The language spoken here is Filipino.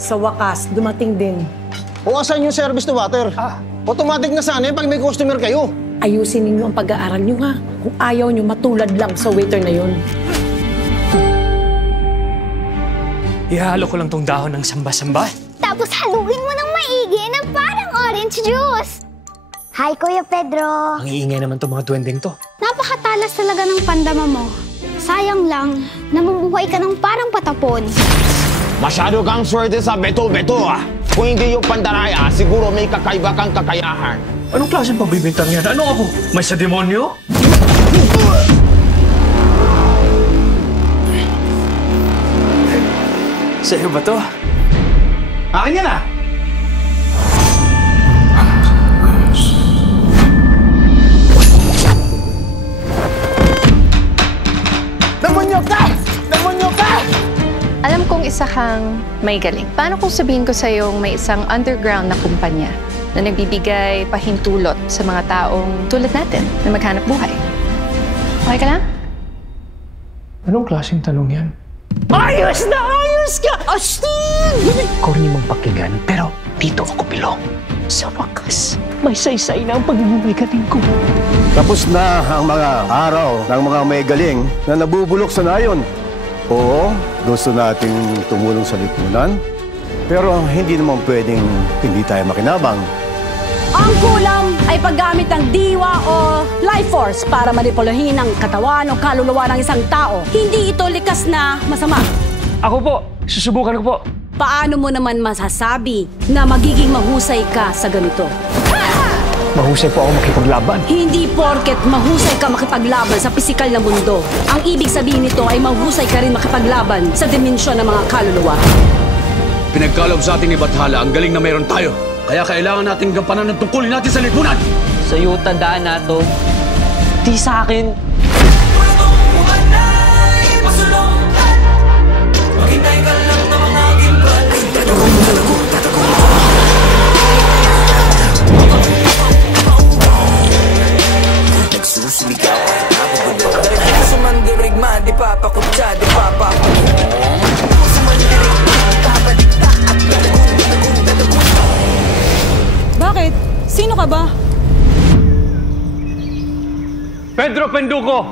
Sa wakas, dumating din. O asan yung service to water? Automatic na sana pag may customer kayo. Ayusin ninyo ang pag-aaral nyo ha. Kung ayaw nyo, matulad lang sa waiter na yun. Ihalo ko lang tong dahon ng samba-samba. Tapos haluin mo ng maigi na parang orange juice. Hi, Kuya Pedro. Ang iingay naman tong mga duwending to. Napakatalas talaga ng pandama mo. Sayang lang, namumuhay ka ng parang patapon. Masyado kang swerte sa beto-beto ah. Kung hindi yung pandaraya, siguro may kakaiba kang kakayahan. Anong klaseng pagbibintang yan? Ano ako? May sa demonyo? Sa'yo ba to? Akin yan ah! Demonyo ka! Demonyo ka! Alam kong isa kang may galing. Paano kung sabihin ko sa'yo may isang underground na kumpanya na nagbibigay pahintulot sa mga taong tulad natin na maghanap buhay? Okay ka lang? Anong klaseng tanong yan? Ayos na ayos ka! Astig! Corny mong pakinggan, pero dito ako bilong. Sa wakas, may saysay na ang pagiging galing ko. Tapos na ang mga araw ng mga may galing na nabubulok sa nayon. Oo, gusto nating tumulong sa lipunan, pero hindi naman pwedeng hindi tayo makinabang. Ang kulang ay paggamit ng diwa o life force para manipulahin ang katawan o kaluluwa ng isang tao. Hindi ito likas na masama. Ako po, susubukan ko po. Paano mo naman masasabi na magiging mahusay ka sa ganito? Mahusay po ako makipaglaban. Hindi porket mahusay ka makipaglaban sa pisikal na mundo. Ang ibig sabihin nito ay mahusay ka rin makipaglaban sa dimensyon ng mga kaluluwa. Pinagkalob sa ating ibathala ang galing na mayroon tayo. Kaya kailangan nating gampanan ng tungkulin natin sa lipunan. Sa'yo tandaan na to. Di sa akin. Di papakutsa, di Bakit? Sino ka ba? Pedro Penduko!